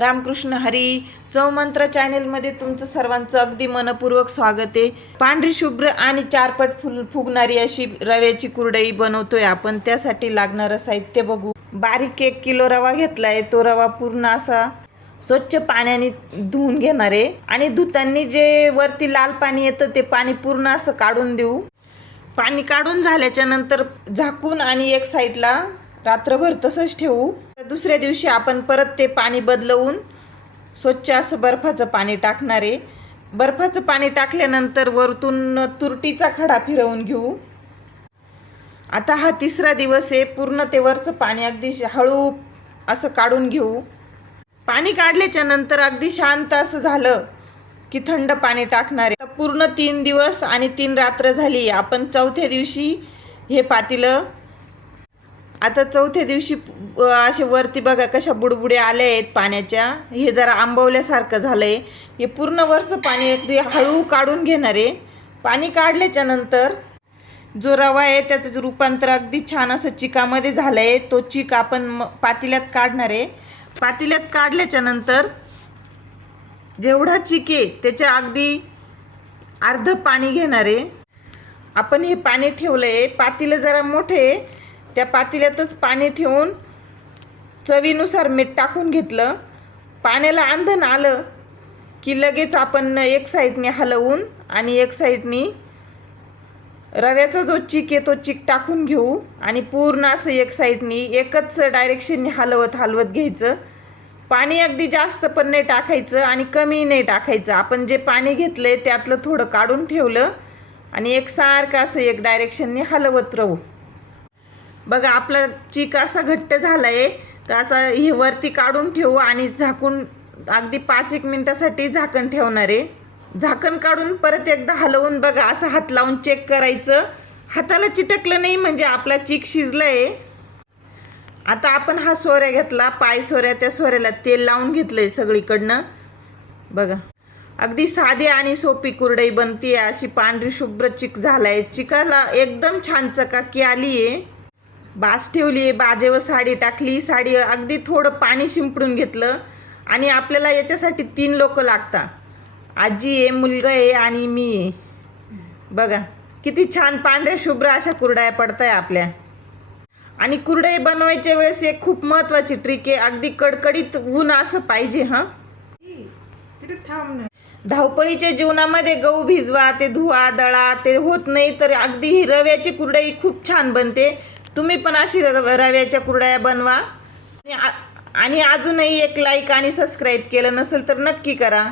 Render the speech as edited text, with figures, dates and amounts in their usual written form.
रामकृष्ण हरी. चवमंत्र चॅनेलमध्ये तुमचं सर्वांचं अगदी मनपूर्वक स्वागत आहे. पांढरी शुभ्र आणि चारपट फुगणारी अशी रव्याची कुरडई बनवतोय आपण. त्यासाठी लागणारं साहित्य बघू. बारीक 1 किलो रवा घेतलाय. तो रवा पूर्ण असा स्वच्छ पाण्याने धुवून घेणार आहे आणि धुताना जे वरती लाल पाणी येतं ते पाणी पूर्ण असं काढून देऊ. पाणी काढून झाल्याच्या नंतर झाकून आणि एक साईडला रात्रभर तसंच ठेवू. दुसऱ्या दिवशी आपण परत ते पाणी बदलवून स्वच्छ असं बर्फाचं पाणी टाकणार आहे. बर्फाचं पाणी टाकल्यानंतर वरतून तुरटीचा खडा फिरवून घेऊ. आता हा 3रा दिवस आहे. पूर्ण ते वरचं पाणी अगदी हळू असं काढून घेऊ. पाणी काढल्याच्या नंतर अगदी शांत असं झालं की थंड पाणी टाकणार आहे. पूर्ण 3 दिवस आणि 3 रात्र झाली. आपण 4थ्या दिवशी हे पातेलं, आता 4थ्या दिवशी असे वरती बघा कशा बुडबुडे आल्या आहेत पाण्याच्या. हे जरा आंबवल्यासारखं झालंय. हे पूर्ण वरचं पाणी अगदी हळू काढून घेणार आहे. पाणी काढल्याच्या नंतर जो रवा आहे त्याचं रूपांतर अगदी छान असं चिकामध्ये झालंय. तो चिक आपण पातेल्यात काढणार आहे. पातेल्यात काढल्याच्या नंतर जेवढा चिक आहे त्याच्या अगदी अर्ध पाणी घेणार आहे. आपण हे पाणी ठेवलंय. पातेलं जरा मोठे, त्या पातेल्यातच पाणी ठेवून चवीनुसार मीठ टाकून घेतलं. पाण्याला आंधण आलं की लगेच आपण एक साईडने हलवून आणि एक साईडने रव्याचा जो चिक आहे तो चिक टाकून घेऊ आणि पूर्ण असं एक साईडने एकच डायरेक्शनने हलवत घ्यायचं. पाणी अगदी जास्त पण नाही टाकायचं आणि कमी नाही टाकायचं. आपण जे पाणी घेतलंय त्यातलं थोडं काढून ठेवलं आणि एकसारखं असं एक डायरेक्शनने हलवत राहू. बघा आपला चिक असा घट्ट झाला आहे. तर आता हे वरती काढून ठेवू आणि झाकून अगदी 5-1 मिनिटासाठी झाकण ठेवणार आहे. झाकण काढून परत एकदा हलवून बघा असं हात लावून चेक करायचं. हाताला चिटकलं नाही म्हणजे आपला चिक शिजला आहे. आता आपण हा सोऱ्या घेतला, पाय सोऱ्या, त्या सोऱ्याला तेल लावून घेतलंय सगळीकडनं. बघा अगदी साधी आणि सोपी कुरडई बनते. अशी पांढरी शुभ्र चिक झालाय. चिकाला एकदम छान चकाकी आली आहे. बास ठेवली, बाजेवर साडी टाकली. साडी अगदी थोडं पाणी शिंपडून घेतलं आणि आपल्याला याच्यासाठी 3 लोक लागतात. आजी आहे, मुलगा आहे आणि मी आहे. बघा किती छान पांढऱ्या शुभ्र अशा कुरडया पडताय आपल्या. आणि कुरडई बनवायच्या वेळेस एक खूप महत्त्वाची ट्रिक आहे. अगदी कडकडीत ऊन असं पाहिजे. धावपळीच्या जीवनामध्ये गहू भिजवा, ते धुवा, दळा, ते होत नाही. तर अगदी ही रव्याची कुरडई खूप छान बनते. तुम्ही पण अशी रव्याच्या कुरडया बनवा. आणि अजूनही एक लाईक आणि सबस्क्राईब केलं नसेल तर नक्की करा.